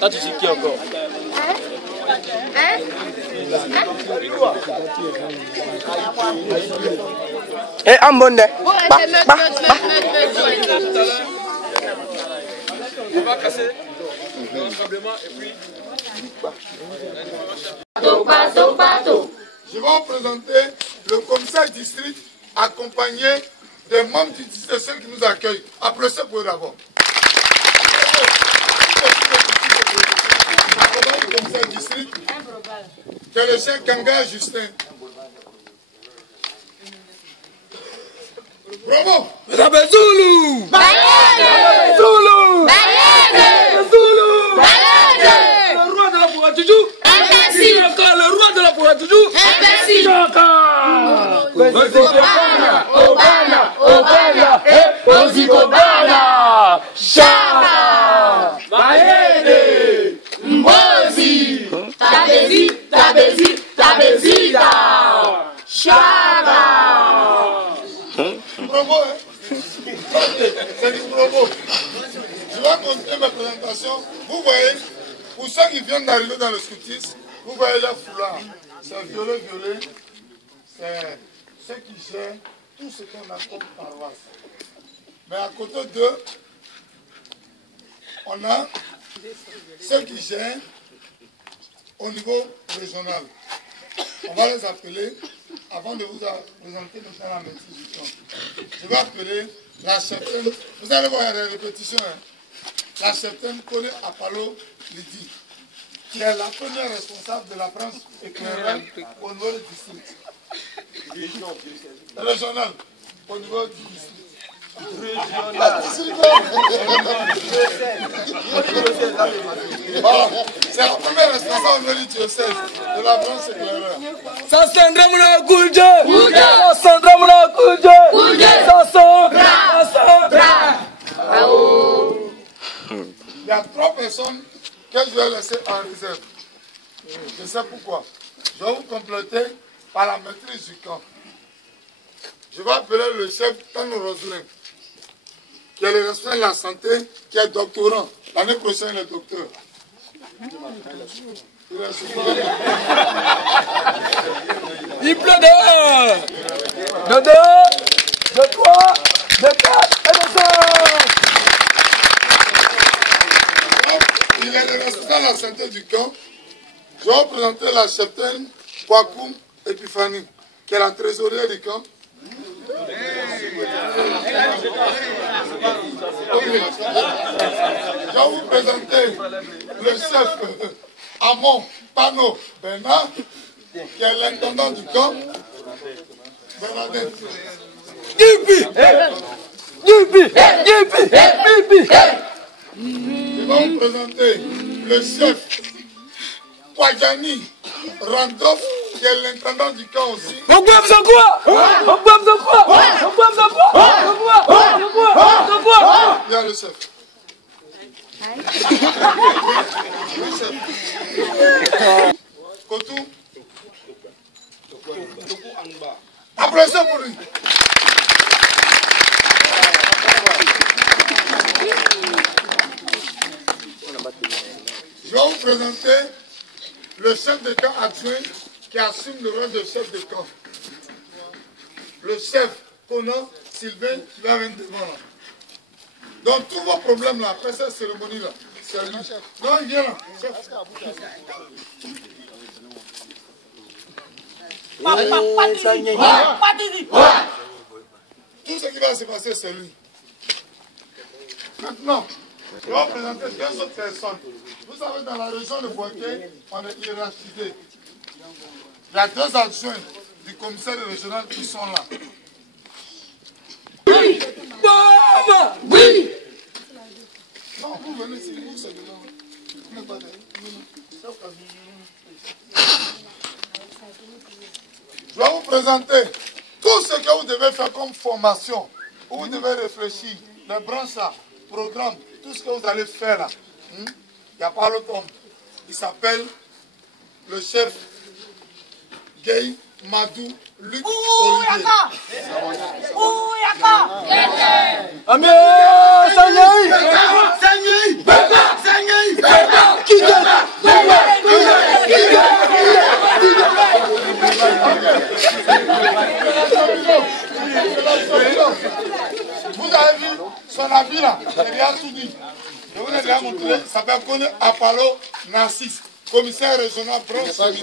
Là, tu sais qui encore? Eh, Ambonde. On va casser l'entrablement et puis... Je vais vous présenter le commissaire district accompagné des membres du district de ceux qui nous accueillent. Applaudissez pour eux d'abord. Accompagné du commissaire district, qui est le chef Kanga Justin. Bravo! Rabé Zulu! Bayede! Zulu! Bayede! Zulu! Bayede! Le roi de la Pouatidjou! Imbécile! Le roi de la Pouatidjou! Imbécile! Obana! Obana! Obana! Ozikobana! Shaka! Bayede! Mbozi! Tabezi! Tabezi! Tabezida! Shaka! Bravo, hein? C'est du bravo. Je vais continuer ma présentation. Vous voyez, pour ceux qui viennent d'arriver dans le scoutisme, vous voyez les foulards. C'est violet. C'est ceux qui gèrent tout ce qu'on a comme paroisse. Mais à côté d'eux, on a ceux qui gèrent au niveau régional. On va les appeler, avant de vous présenter la maîtrise du temps. Je vais appeler la cheftaine, vous allez voir les répétitions, hein. La cheftaine connaît Apollo Lydie, qui est la première responsable de la branche éclairée au niveau du district. Régional, au niveau du district. Voilà, c'est la première responsable au niveau du diocèse de la branche éclairée. Sasandra Muna Kulje! Sasandra Muna Kulje! Sasandra! Il y a 3 personnes que je vais laisser en réserve. Je sais pourquoi. Je vais vous compléter par la maîtrise du camp. Je vais appeler le chef Tano Roselin, qui est le responsable de la santé, qui est doctorant. L'année prochaine, il est docteur. Il pleut de 1, de 2, de 3, de 4 et de 5. Il est le responsable de la santé du camp. Je vais vous présenter la cheftaine Kwakoum Epiphanie, qui est la trésorière du camp. Je vais vous présenter le chef Amon Pano Bernard, qui est l'intendant du camp. Bernadette. Yipi! Yipi! Yipi! Yipi! Je vais vous présenter le chef Kwadjani Randolph, qui est l'intendant du camp aussi. On peut faire quoi? On peut faire quoi? On peut faire quoi? Viens le chef. Kotou. Applaudissez pour lui. Je vais vous présenter le chef de camp adjoint qui assume le rôle de chef de camp. Le chef Conan Sylvain qui va venir devant là. Donc tous vos problèmes là, après cette cérémonie là, c'est lui. Non, il vient là. Chef. Tout ce qui va se passer, c'est lui. Maintenant, je vais vous présenter 2 autres personnes. Vous savez, dans la région de Boaké, on est hiérarchisé. Il y a 2 adjoints du commissaire régional qui sont là. Oui! Baba! Oui! Non, vous venez ici, vous, c'est dedans. Je vais vous présenter tout ce que vous devez faire comme formation. Où vous devez réfléchir, les branches là, programmes, tout ce que vous allez faire là. Il n'y a pas l'autre homme. Il s'appelle le chef Gay Madou Luc Olivier. Vous avez vu son avis là, j'ai bien tout dit. Je vous l'ai déjà montré, ça s'appelle Kone Apollo Narcisse, commissaire régional Bronx. Celui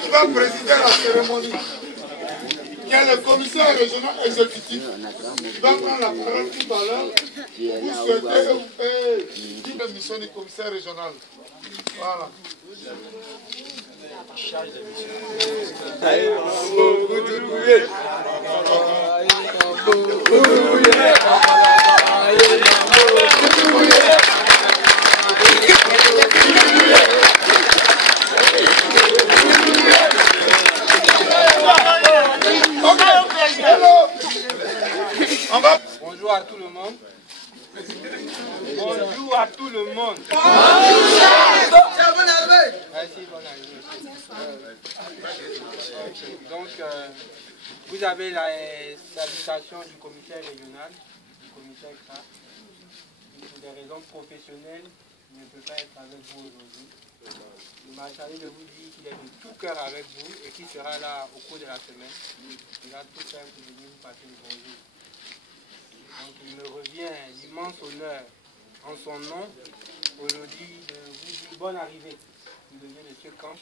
qui va présider la cérémonie, qui est le commissaire régional exécutif, qui va prendre la parole tout à l'heure pour souhaiter la mission du commissaire régional. Voilà. Bonjour à tout le monde. Bonjour à tout le monde. Merci, bonne arrivée. Donc, vous avez la salutation du commissaire régional, du commissaire CRA, qui pour des raisons professionnelles ne peut pas être avec vous aujourd'hui. Il m'a chargé de vous dire qu'il est de tout cœur avec vous et qu'il sera là au cours de la semaine. Il va tout faire pour venir vous passer le bonjour. Donc il me revient l'immense honneur en son nom aujourd'hui de vous dire bonne arrivée. Vous venez de ce camp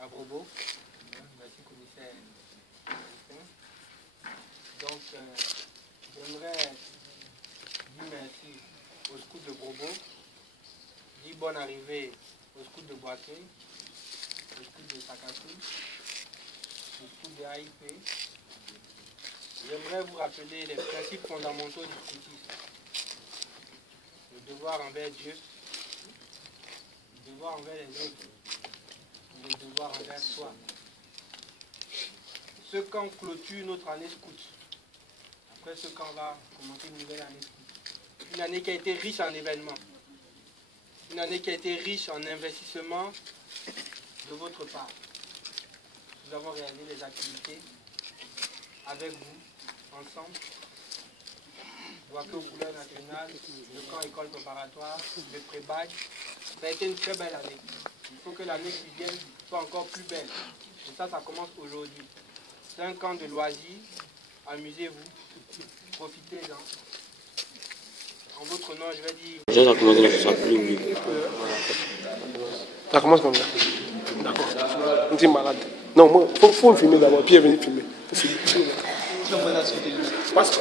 à Brobo. Merci commissaire. Donc j'aimerais dire merci au scout de Brobo, dire bonne arrivée au scout de Boaké, au scout de Sakatou, au scout de AIP. J'aimerais vous rappeler les principes fondamentaux du scoutisme. Le devoir envers Dieu, le devoir envers les autres, le devoir envers soi. Ce camp clôture notre année scout. Après ce camp va commencer une nouvelle année scout. Une année qui a été riche en événements. Une année qui a été riche en investissement de votre part. Nous avons réalisé des activités avec vous, ensemble. Boaké aux couleurs nationales, le camp école préparatoire, le pré-bac. Ça a été une très belle année. Il faut que l'année qui vient soit encore plus belle. Et ça commence aujourd'hui. C'est un camp de loisirs. Amusez-vous. Profitez-en. En votre nom, je vais dire... Ça commence comme ça, plus. Ça commence comme ça. D'accord. On est malade. Non, moi, il faut me filmer d'abord, puis venir filmer. Parce que...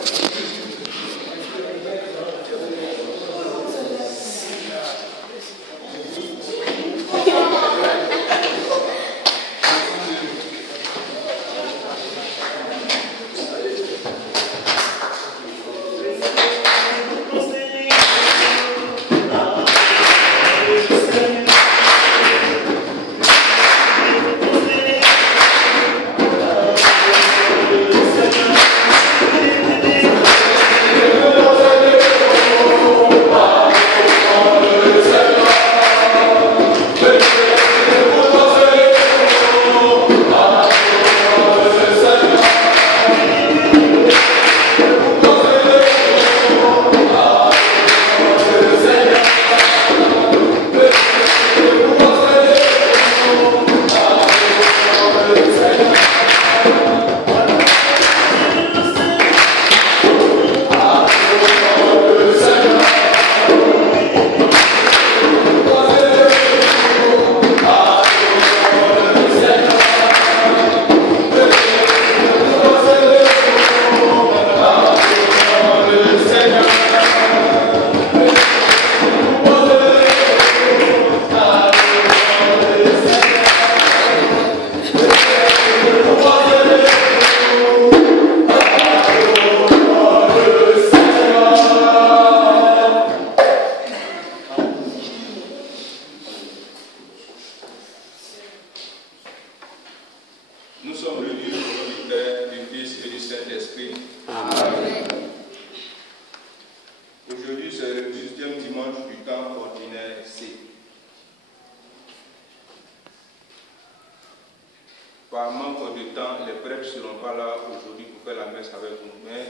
manque de temps, les prêtres ne seront pas là aujourd'hui pour faire la messe avec nous. Mais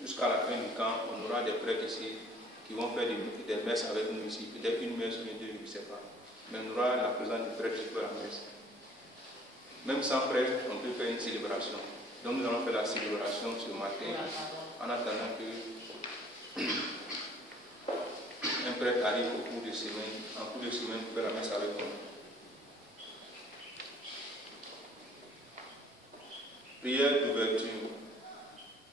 jusqu'à la fin du camp, on aura des prêtres ici qui vont faire des messes avec nous ici. Peut-être une messe ou deux, je ne sais pas. Mais on aura la présence du prêtre qui fait la messe. Même sans prêtre, on peut faire une célébration. Donc nous allons faire la célébration ce matin en attendant que un prêtre arrive au cours de semaine, en cours de semaine pour faire la messe avec nous. Prière d'ouverture.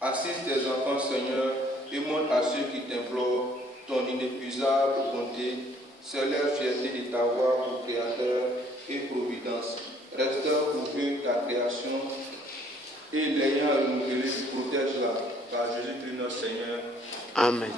Assiste tes enfants, Seigneur, et montre à ceux qui t'implorent ton inépuisable bonté. C'est leur fierté de t'avoir pour créateur et providence. Reste pour eux ta création et l'ayant renouvelé, protège-la par Jésus-Christ notre Seigneur. Amen.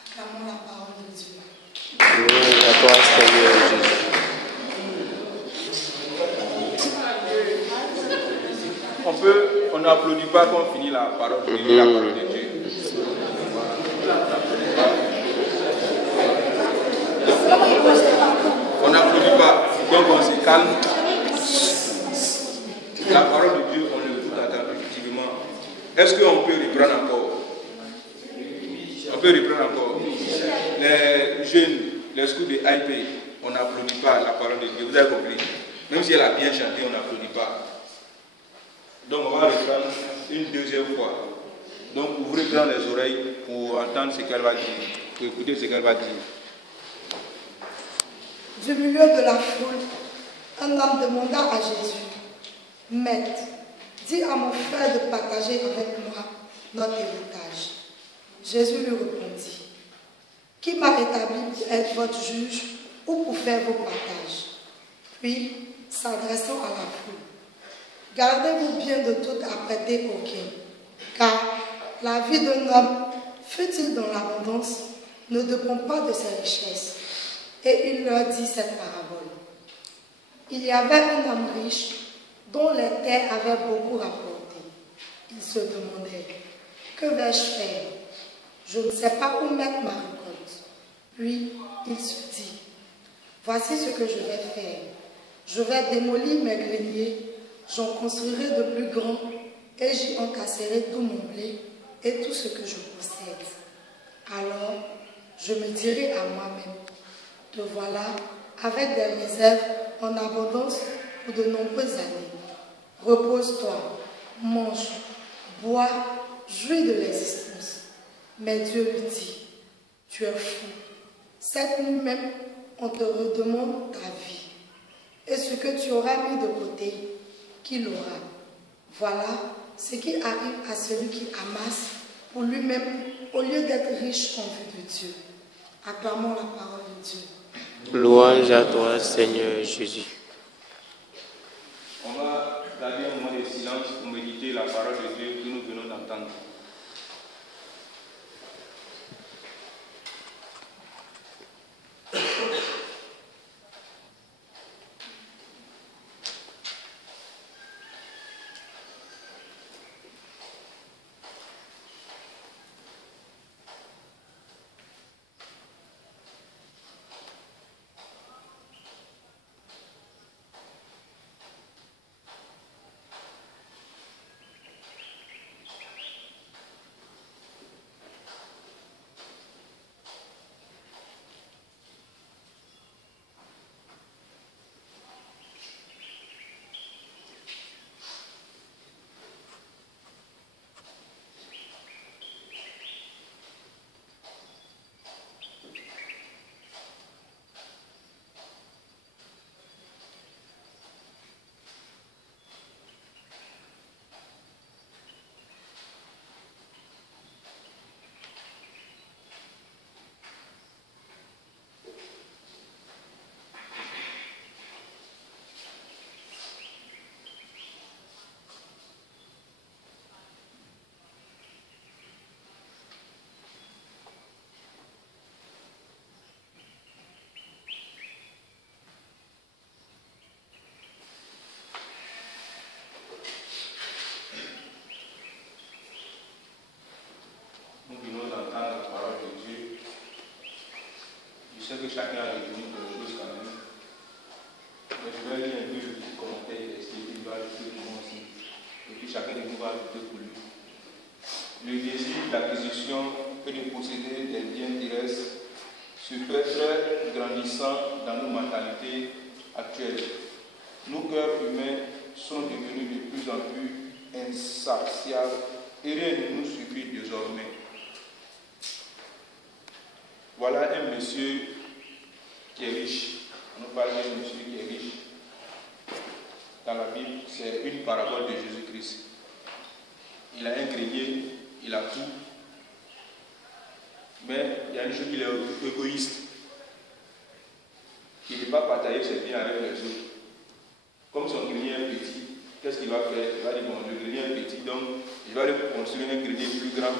Acclamons la parole de Dieu. pas qu'on finit la parole de Dieu. On n'applaudit pas, donc on se calme. La parole de Dieu, on l'écoute attentivement. Est-ce qu'on peut reprendre encore? On peut reprendre encore. Les jeunes, les scouts de IP, on n'applaudit pas la parole de Dieu. Vous avez compris? Même si elle a bien chanté, on n'applaudit pas. Donc on va reprendre une deuxième fois. Donc ouvrez grand les oreilles pour entendre ce qu'elle va dire, pour écouter ce qu'elle va dire. Du milieu de la foule, un homme demanda à Jésus, « Maître, dis à mon frère de partager avec moi notre héritage. » Jésus lui répondit, « Qui m'a établi pour être votre juge ou pour faire vos partages ?» Puis, s'adressant à la foule, « Gardez-vous bien de tout apprêter aucun, car la vie d'un homme, fût-il dans l'abondance, ne dépend pas de ses richesses. » Et il leur dit cette parabole. Il y avait un homme riche dont les terres avaient beaucoup rapporté. Il se demandait, que vais-je faire? Je ne sais pas où mettre ma récolte. Puis il se dit, voici ce que je vais faire. Je vais démolir mes greniers, j'en construirai de plus grands et j'y encasserai tout mon blé et tout ce que je possède. Alors je me dirai à moi-même, te voilà avec des réserves en abondance pour de nombreuses années. Repose-toi, mange, bois, jouis de l'existence. Mais Dieu lui dit, tu es fou. Cette nuit même, on te redemande ta vie. Et ce que tu auras mis de côté, qui l'aura? Voilà ce qui arrive à celui qui amasse pour lui-même au lieu d'être riche en vue de Dieu. Acclamons la parole de Dieu. Louange à toi, Seigneur Jésus. On va garder un moment de silence pour méditer la parole de Dieu que nous venons d'entendre. Je sais que chacun a retenu quelque chose quand même. Mais je vais lire un peu le petit commentaire qu'il va ajouter pour moi aussi. Et puis chacun de nous va ajouter pour lui. Le désir d'acquisition et de posséder des biens terrestres se fait très grandissant dans nos mentalités actuelles. Nos cœurs humains sont devenus de plus en plus insatiables et rien ne nous suffit désormais. Voilà un monsieur qui est riche. On nous parle d'un monsieur qui est riche. Dans la Bible, c'est une parabole de Jésus-Christ. Il a un grenier, il a tout. Mais il y a une chose, il est égoïste. Il ne veut pas partager ses biens avec les autres. Comme son grenier est petit, qu'est-ce qu'il va faire? Il va dire, bon, le grenier est petit, donc je vais aller construire un grenier plus grand.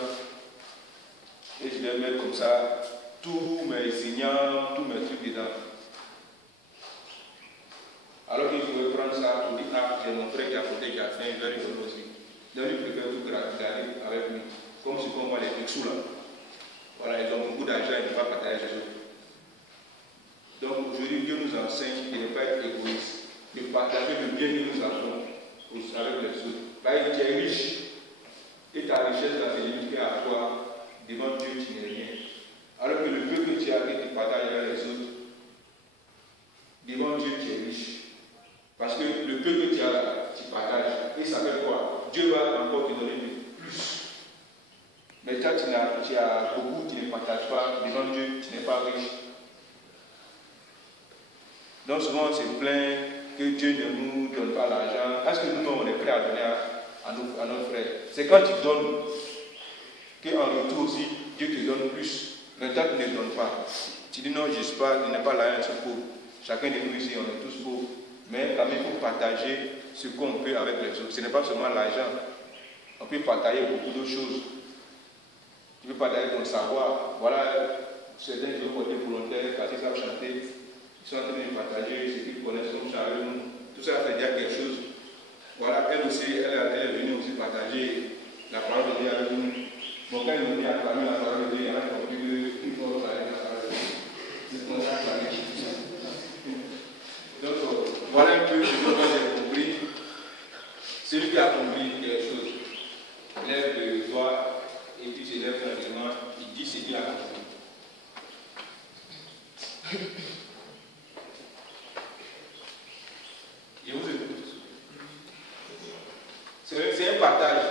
Et je vais mettre comme ça tous mes signaux, tous mes trucs dedans. Alors qu'il pouvait prendre ça pour dire, ah, j'ai mon frère qui a côté qui a fait, il va lui donner aussi. Donc ils préfèrent tout garder avec lui. Comme ce qu'on voit les Picsou là. Voilà, ils ont beaucoup d'argent, ils ne peuvent pas partager les autres. Donc aujourd'hui, Dieu nous enseigne de ne pas être égoïste, de partager le bien que nous avons avec les autres. Là, tu es riche et ta richesse là, c'est limitée à toi. Devant Dieu, tu n'es rien. Alors que le peu que tu as, que tu partages avec les autres, devant Dieu, tu es riche. Parce que le peu que tu as là, tu partages. Et ça fait quoi? Dieu va encore te donner plus. Mais toi, tu as beaucoup, tu ne partages pas. Devant Dieu, tu n'es pas riche. Donc souvent, on se plaint que Dieu ne nous donne pas l'argent. Est-ce que nous, on est prêt à donner à nos frères? C'est quand tu donnes qu'en retour aussi, Dieu te donne plus. Mais toi, tu ne donnes pas. Tu dis non, je n'ai pas l'argent, je suis pauvre. Chacun de nous ici, on est tous pauvres. Mais quand même, il faut partager ce qu'on peut avec les autres. Ce n'est pas seulement l'argent. On peut partager beaucoup d'autres choses. Tu peux partager ton savoir. Voilà, certains qui ont porté volontaire, parce qu'ils savent chanter. Ils sont en train de partager ce qu'ils connaissent comme ça avec nous. Tout ça fait dire quelque chose. Voilà, elle aussi, elle est venue aussi partager la parole de Dieu avec nous. Bon, quand ils m'ont dit à acclamer la parole de Dieu, il y en a qui ont dit qu'il faut parler la parole de Dieu. Ils sont acclamés. Donc, voilà un peu ce que j'ai compris. Celui qui a compris quelque chose lève le doigt et puis se lève tranquillement, il dit ce qu'il a compris. Je vous écoute. C'est un partage.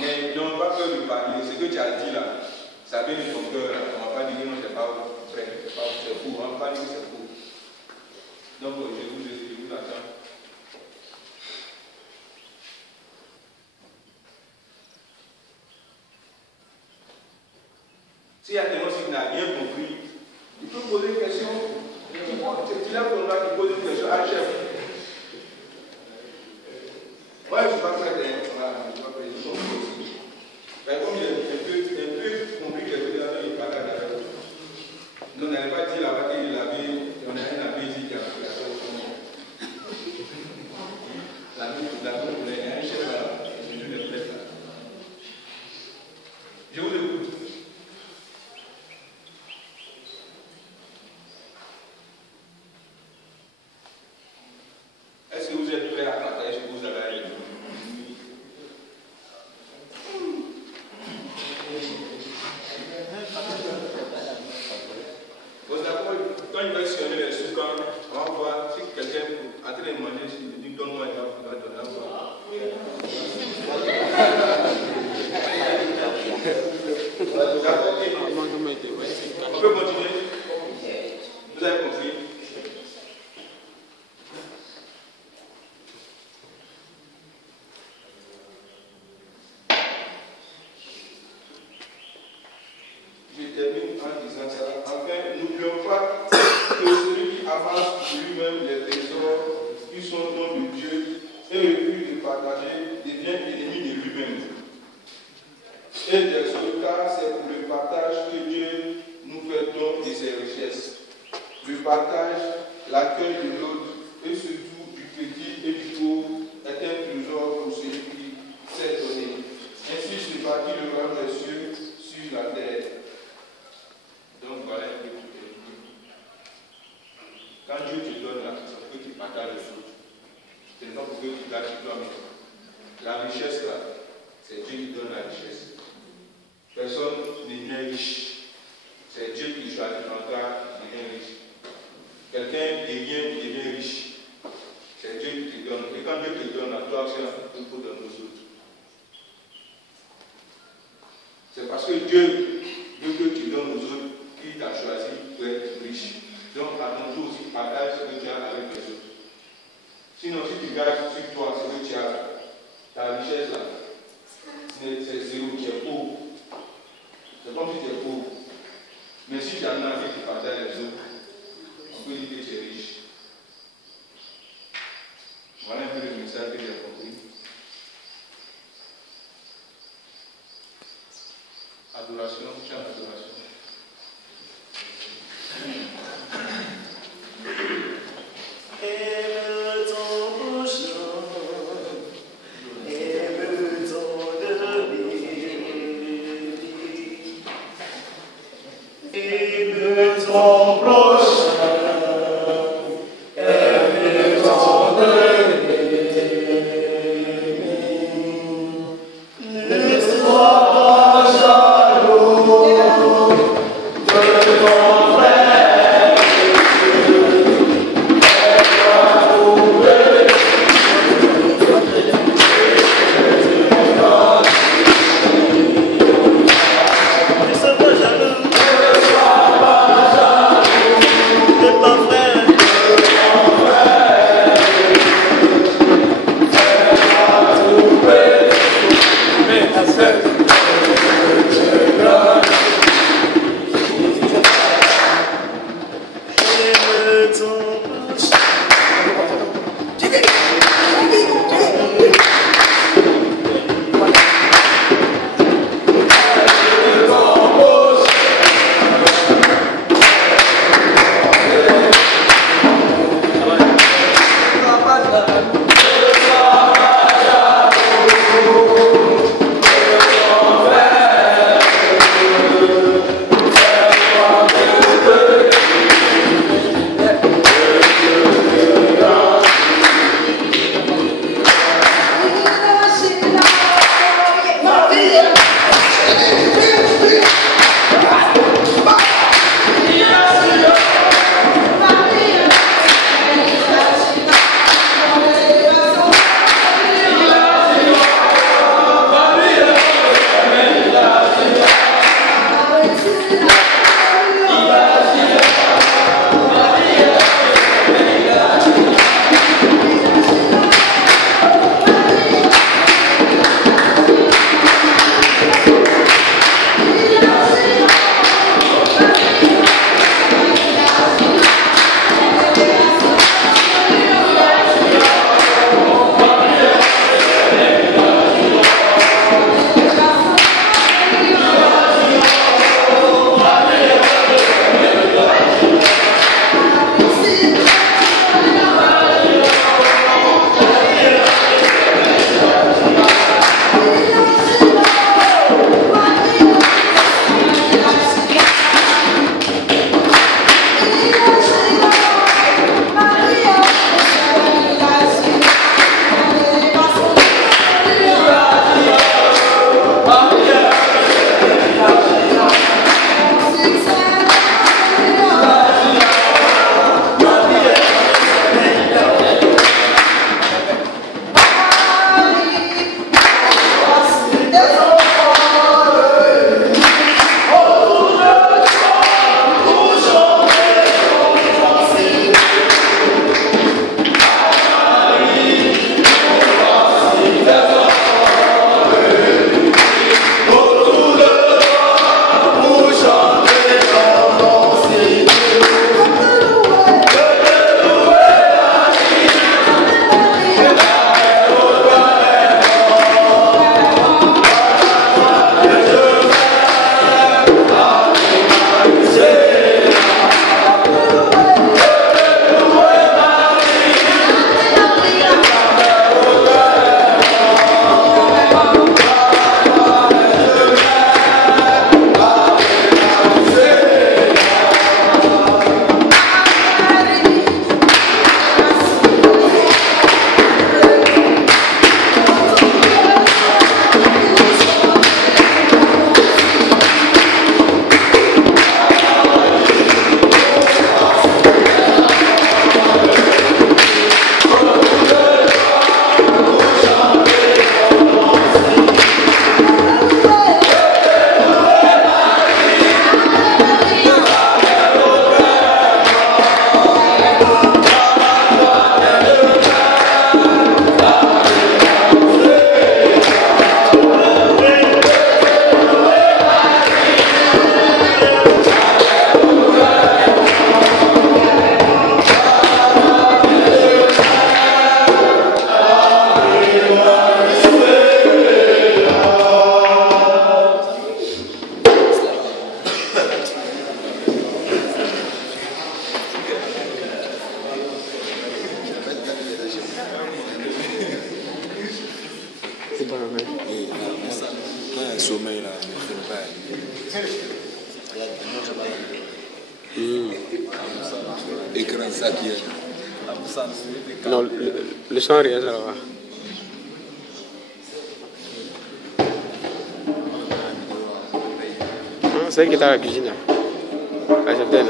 Mais n'ont pas peur de parler. Ce que tu as dit là, ça vient de ton cœur. On ne va pas dire que non, c'est pas vrai, c'est faux. On ne va pas dire que c'est faux. Donc, je vous attends. S'il y a des gens qui n'ont rien compris, il peut poser une question. Tu lèves ton bras, tu poses une question à chef. Moi, je ne suis pas prêt à mais comme j'ai un peu compris quelque chose, il parle avec vous. Nous n'avons pas dit là-bas qu'il avait, on a un abbé dit qu'il a fait la chose. La il y a un chef là, je le fais là. Je vous écoute. Est-ce que vous êtes prêts à partager ce que vous avez à dire? Quand il va questionner les sous, quand on va voir si quelqu'un a train de manger, il dit donne-moi un peu, il va donner un peu. On peut continuer? Vous avez compris? Je termine en disant ça. Enfin, n'oublions pas que celui qui avance pour lui-même les trésors qui sont dons de Dieu et refuse de partager devient ennemi de lui-même. Et désolé, car c'est pour le partage que Dieu nous fait don de ses richesses. Le partage, l'accueil de l'autre et surtout du petit et du pauvre est un trésor pour celui qui s'est donné. Ainsi se bâtit le royaume des cieux sur la terre. Donc voilà un peu tout. Quand Dieu te donne là, c'est pour que tu partages les autres. Ce n'est pas pour que tu lâches toi-même. La richesse là, c'est Dieu qui donne la richesse. Personne n'est bien riche. C'est Dieu qui choisit en toi qui devient riche. Quelqu'un devient riche. C'est Dieu qui te donne. Et quand Dieu te donne, à toi aussi, il faut donner aux autres. C'est parce que Dieu veut que tu donnes aux autres qui t'a choisi pour être riche. Donc, à ton tour aussi, partage ce que tu as avec les autres. Sinon, si tu gardes sur toi ce que tu as, ta richesse là, c'est zéro, tu es pauvre. C'est comme si tu es pauvre. Mais si tu en as envie de partager les autres, on peut dire que tu es riche. Voilà un peu le message que j'ai compris. Adoration, chant d'adoration. Aime ton prochain, aime ton sommeil là, écran ça qui est. Non, le son rien ça va. C'est qui est dans la cuisine. La chef là.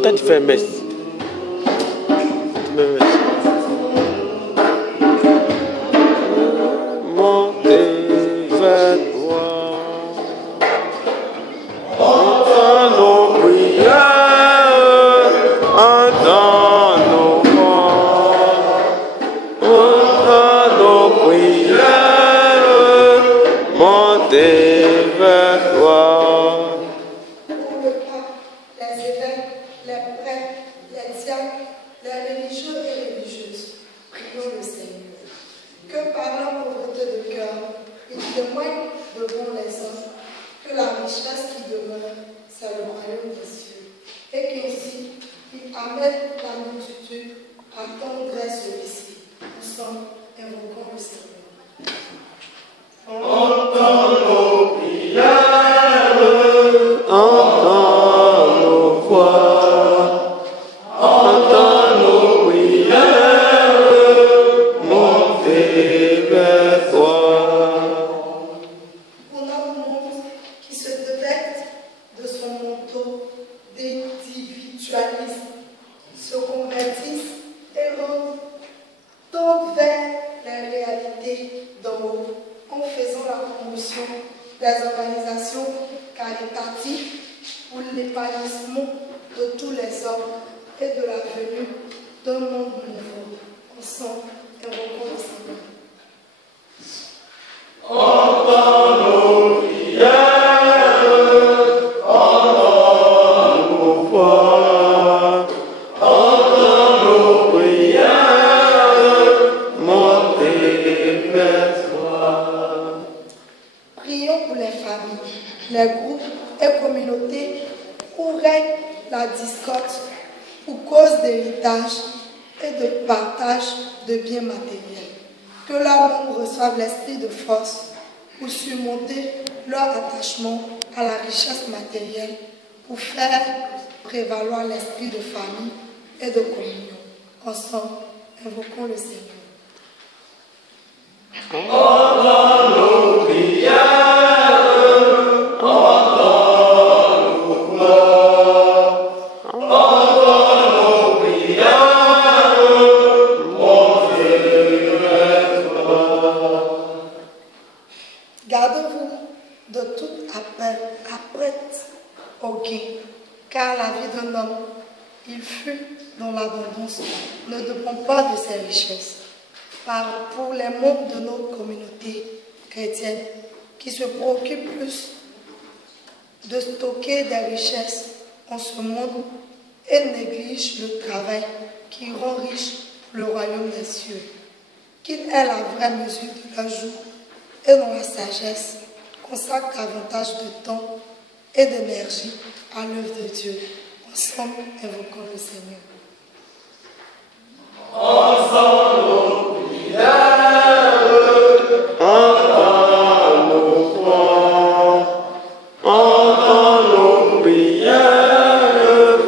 Toi, tu fais un mess. Montez vers toi. Entends nos prières. Entends nos voix. Entends nos prières. Montez vers toi. Pour surmonter leur attachement à la richesse matérielle, pour faire prévaloir l'esprit de famille et de communion. Ensemble, invoquons le Seigneur. Entends nos prières, entends nos voix, entends nos prières, mon Dieu, gardez-vous de toute apprête au gain, car la vie d'un homme, il fut dans l'abondance, ne dépend pas de ses richesses. Pour les membres de notre communauté chrétienne qui se préoccupent plus de stocker des richesses en ce monde et négligent le travail qui rend riche le royaume des cieux, qu'il ait la vraie mesure de leur jour et dans la sagesse consacre davantage de temps et d'énergie à l'œuvre de Dieu. Ensemble, invoquons le Seigneur. Ensemble, entends nos voix, entends nos prières,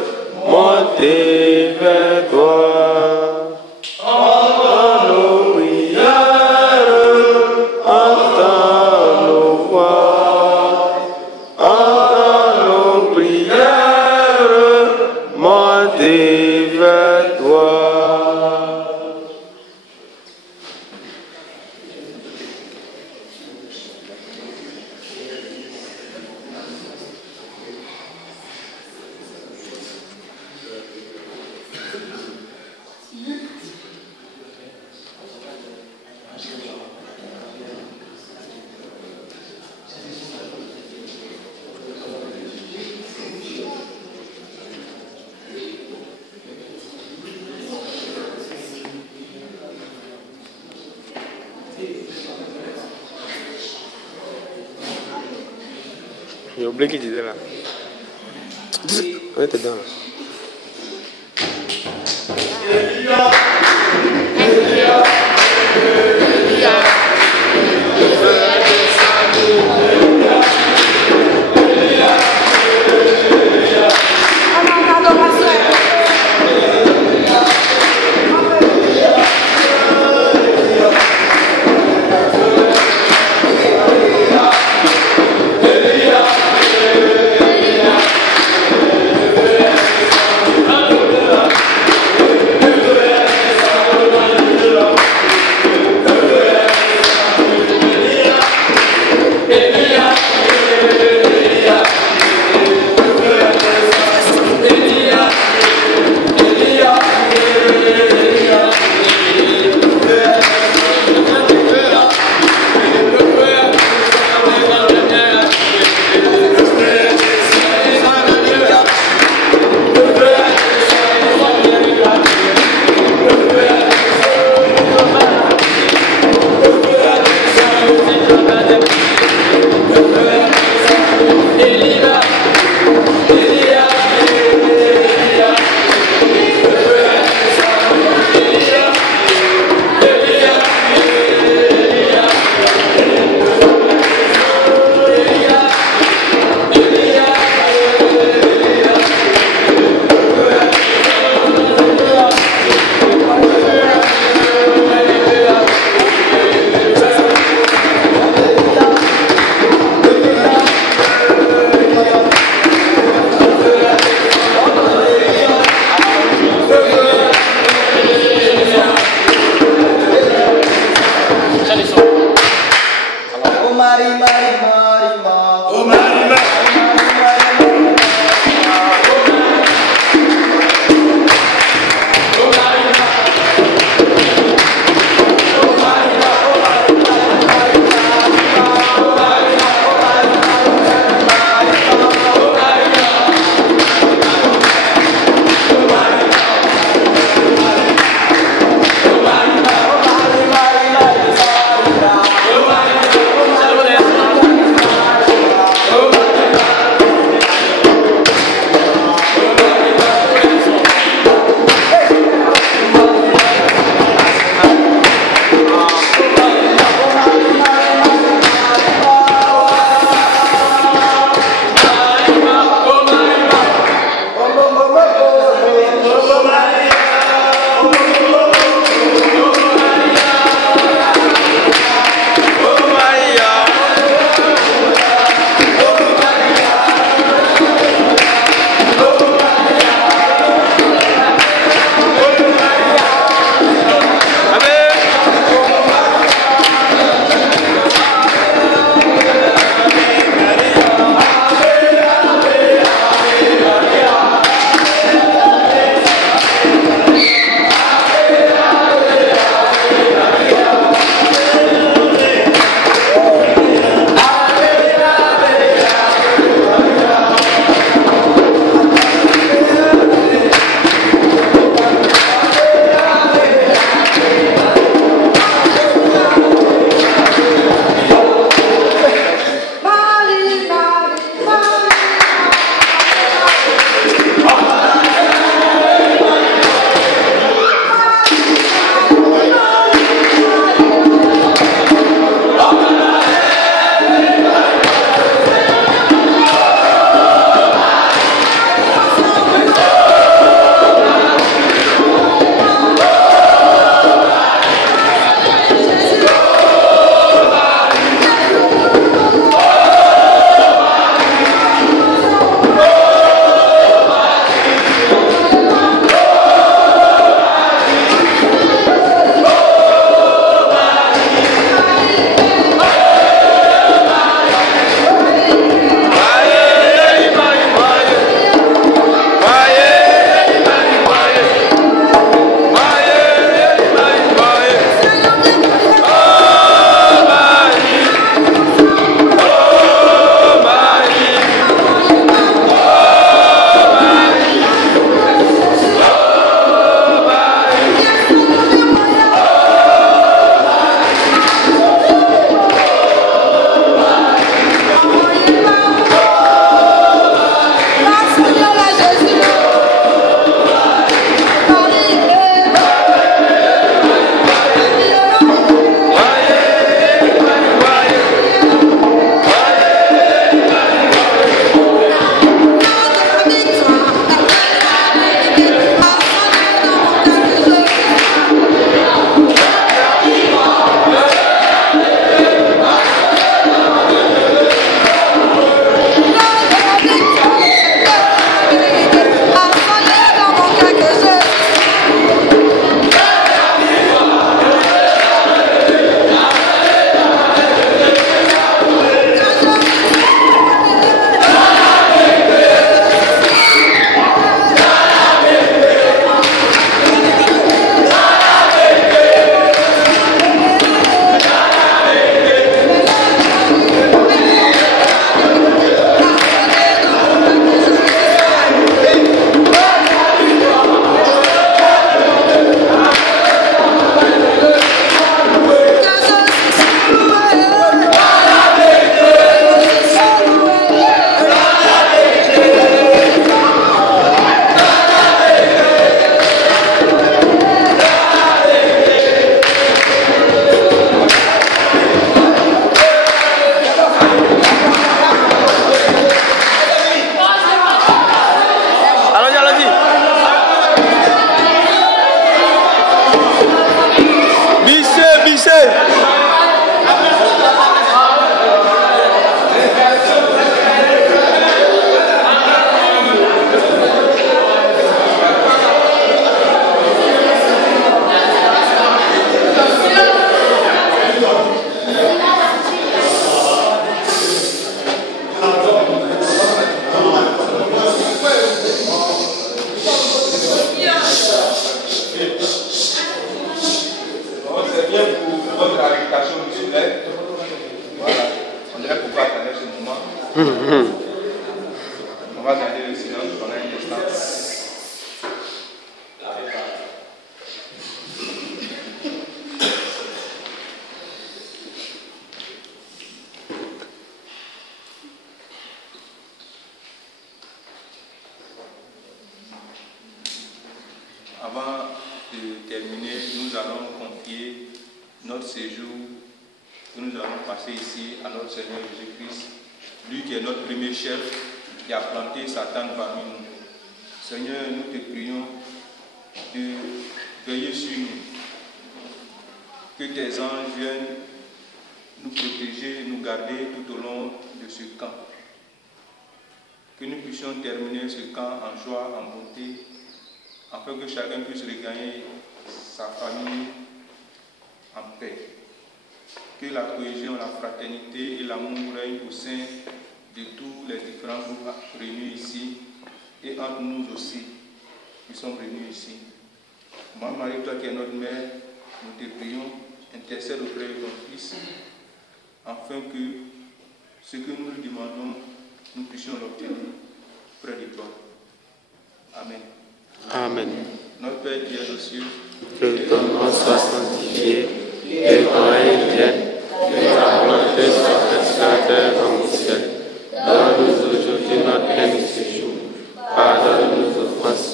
montez vers toi. Entends nos prières, entends nos voix, entends nos prières, montez vers toi. J'ai oublié qu'il disait là. On était dedans là. On va garder le silence pendant un instant. Avant de terminer, nous allons confier notre séjour que nous allons passer ici à notre Seigneur Jésus-Christ, lui qui est notre premier chef, qui a planté sa tente parmi nous. Seigneur, nous te prions de veiller sur nous, que tes anges viennent nous protéger, nous garder tout au long de ce camp. Que nous puissions terminer ce camp en joie, en beauté, afin que chacun puisse regagner sa famille en paix. Que la cohésion, la fraternité et l'amour règnent au sein de tous les différents groupes réunis ici et entre nous aussi qui sommes réunis ici. Marie, toi qui es notre mère, nous te prions, intercède auprès de ton Fils, afin que ce que nous lui demandons, nous puissions l'obtenir près de toi. Amen. Amen. Notre Père qui est aux cieux, Que ton nom soit sanctifié, que ton règne vienne, que ta volonté soit faite sur la terre comme au ciel. Donne-nous aujourd'hui notre pain de ce jour. Pardonne-nous nos offenses,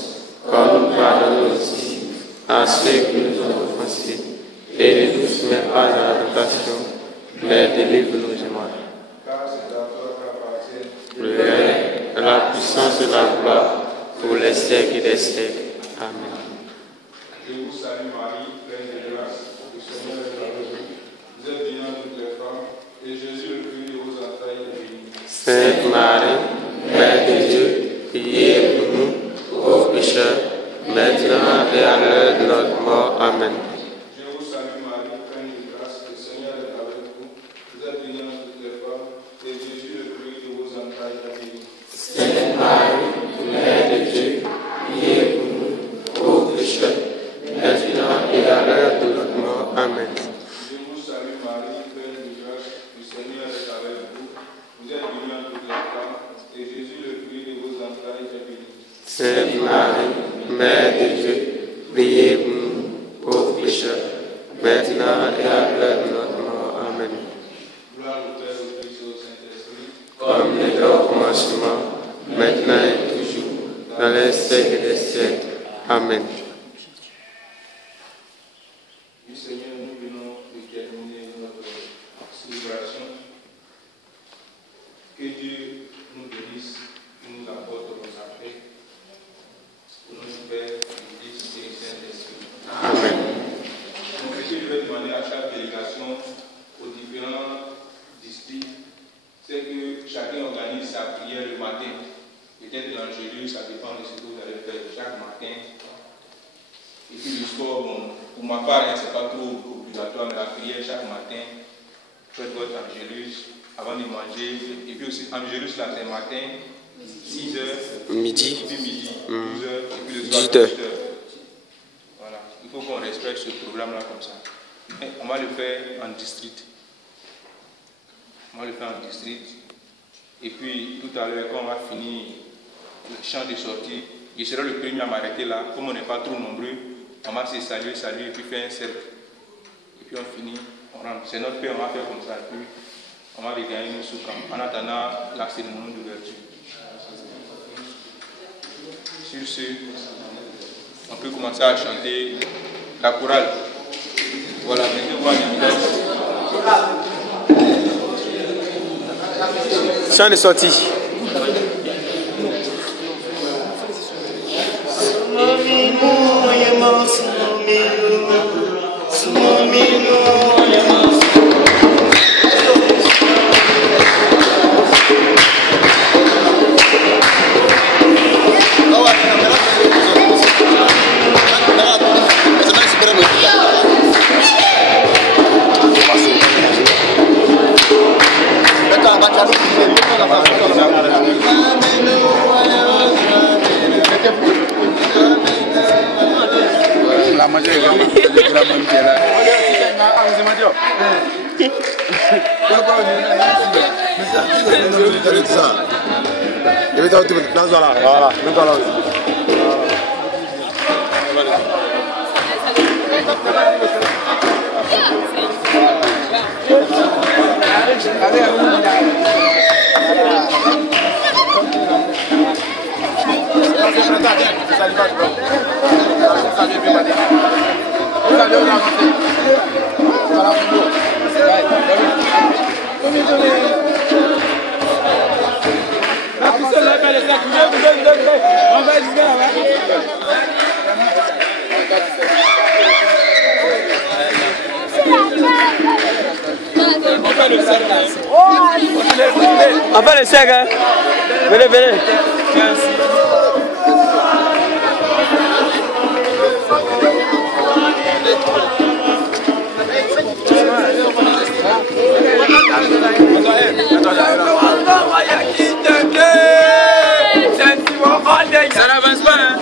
comme nous pardonnons aussi à ceux qui nous ont offensés. Et ne nous soumets pas à la tentation, mais délivre-nous du mal. car c'est à toi qu'appartient Le règne, la puissance et la gloire, pour les siècles des siècles. Amen. Je vous salue Marie, pleine de grâce, le Seigneur est avec vous. Vous êtes bénie entre toutes les femmes, et Jésus, le fruit de vos entrailles, est béni. Sainte Marie, Mère de Dieu, priez pour nous, pauvres pécheurs, maintenant et à l'heure de notre mort. Amen. Je vous salue Marie, pleine de grâce, le Seigneur est avec vous. Vous êtes bénie entre toutes les femmes, et Jésus, le fruit de vos entrailles, est béni. Sainte Marie, Mère de Dieu, priez pour nous, pauvres pécheurs, maintenant et à l'heure de notre mort. Amen. Je vous salue Marie, pleine de grâce, le Seigneur est avec vous. Vous êtes bénie entre toutes les femmes, et Jésus, le fruit de vos entrailles, est béni. Sainte Marie, Mère de Dieu, priez pour nous, pauvres pécheurs, maintenant et à l'heure de notre mort. Amen. Gloire au Père, au Fils et au Saint-Esprit. Comme il était au commencement, maintenant et toujours, dans les siècles des siècles. Amen. Du Seigneur, nous venons de terminer notre célébration. Que Dieu nous bénisse, nous apporte sa paix. Au nom du Père, du Fils et du Saint-Esprit. Amen. Donc, ce que je vais demander à chaque délégation, aux différents districts, c'est que chacun organise sa prière le matin. Peut-être l'Angélus, ça dépend de ce que vous allez faire chaque matin. Et puis le soir, bon, pour ma part, ce n'est pas trop obligatoire, mais la prière chaque matin, faites votre Angélus avant de manger. Et puis aussi, Angélus, là, c'est le matin, 6h, Midi. et puis midi, 12h, et puis le soir, 18 heures. 18h. Voilà, il faut qu'on respecte ce programme-là comme ça. Mais on va le faire en district. On va le faire en district. Et puis, tout à l'heure, quand on va finir le chant de sortie, je serai le premier à m'arrêter là. Comme on n'est pas trop nombreux, on va se saluer, et puis faire un cercle. Et puis on finit, on rentre. C'est notre paix, on va faire comme ça. Et puis, on va regagner nos sous-camps en attendant la cérémonie d'ouverture. Sur ce, on peut commencer à chanter la chorale. Voilà, mettez-vous en évidence. Chant de sortie. La manger la manger avec ça. Je vais t'en dire, dans là, voilà, dans là aussi. On fait le sec, hein? Venez, venez. Ça n'avance pas, hein?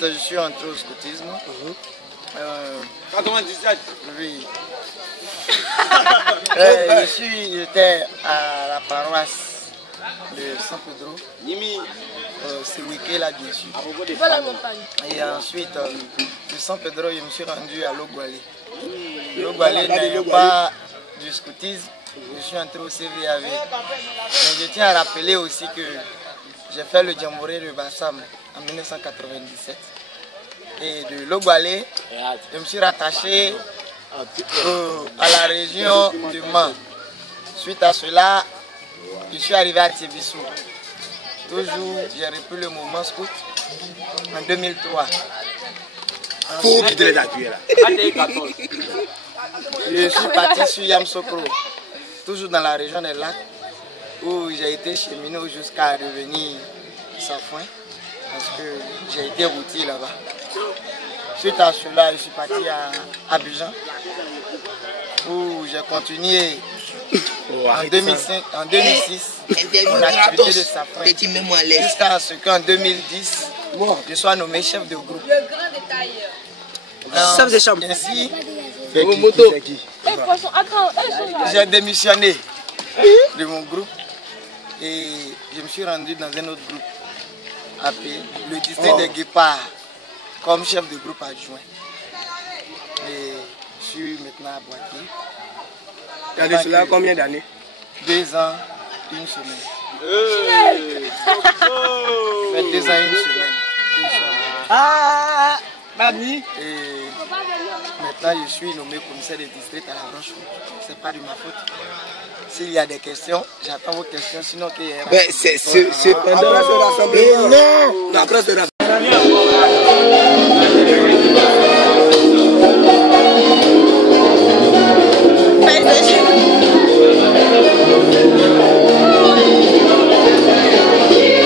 Je suis entré au scoutisme. Oui. J'étais à la paroisse de San Pedro. C'est week-end là, bien sûr. Et ensuite, de San Pedro, je me suis rendu à Logwalé. Logwalé n'est pas du scoutisme. Je suis entré au CVAV. Mais je tiens à rappeler aussi que j'ai fait le Djamboré de Bassam en 1997. Et de Logwalé, je me suis rattaché à la région du Mans. Suite à cela, je suis arrivé à Tébissou. Toujours, j'ai repris le mouvement scout en 2003. Pour quitter les appuyer là. Je suis parti sur Yamsokro, toujours dans la région des lacs, où j'ai été cheminot jusqu'à revenir Safouin, parce que j'ai été routier là-bas. Suite à cela, je suis parti à Abidjan, où j'ai continué en 2005, en 2006, mon activité de Safouin, jusqu'à ce qu'en 2010, je sois nommé chef de groupe. Chef de chambre. Ainsi, j'ai démissionné de mon groupe et je me suis rendu dans un autre groupe appelé le district de Guépard comme chef de groupe adjoint. Et je suis maintenant à Boaké. Tu as dit cela combien d'années? 2 ans, 1 semaine. Ça fait 2 ans, 1 semaine. Ah, mamie. Et maintenant, je suis nommé commissaire de district à la Blanche. Ce n'est pas de ma faute. S'il y a des questions, j'attends vos questions, sinon qu'il y ait... Ben, c'est pendant ce rassemblement. Non, après ce rassemblement. Yeah.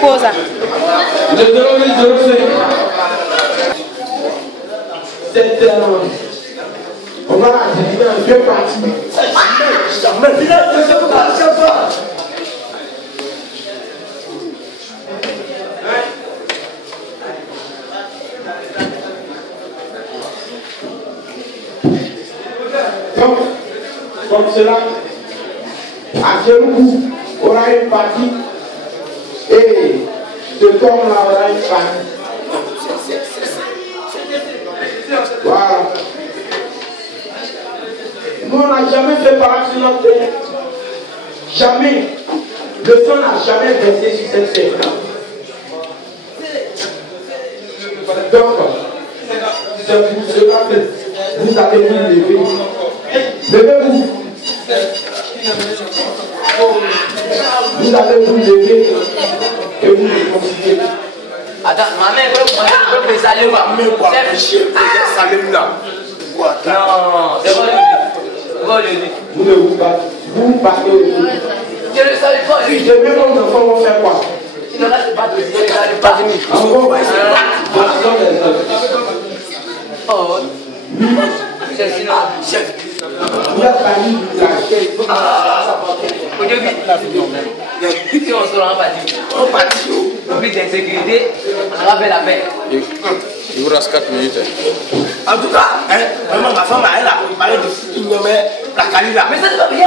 Cosa? On va un peu parti. Donc, comme cela, à Jérusalem aura une partie et ce homme-là aura une partie. Voilà. Nous, on n'a jamais fait pareil sur notre terre. Jamais. Le sang n'a jamais versé sur cette terre. Donc, c'est pour cela que vous allez vous lever. Levez-vous. Vous allez vous lever et vous les considérez. Attends, ma mère peut saluer moi. Salut là. Non, c'est bon. Vous ne vous battez. Vous vous battez aussi. Je ne savais pas. Si j'ai mis mon enfant, on va faire quoi? Tu ne restes pas de dire, il pas fini. Oh, chef, sinon. Chef. Vous êtes parmi la chaise. Au début, si on se rend pas dit. On va dire. plus d'insécurité, on va faire la paix. Il vous reste 4 minutes. En tout cas, vraiment, ma femme, elle a parlé de la Kalila. Mais ça ne veut rien.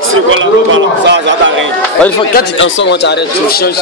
C'est quoi là? Voilà, ça t'arrête. Quand tu en sors, on t'arrête, tu changes.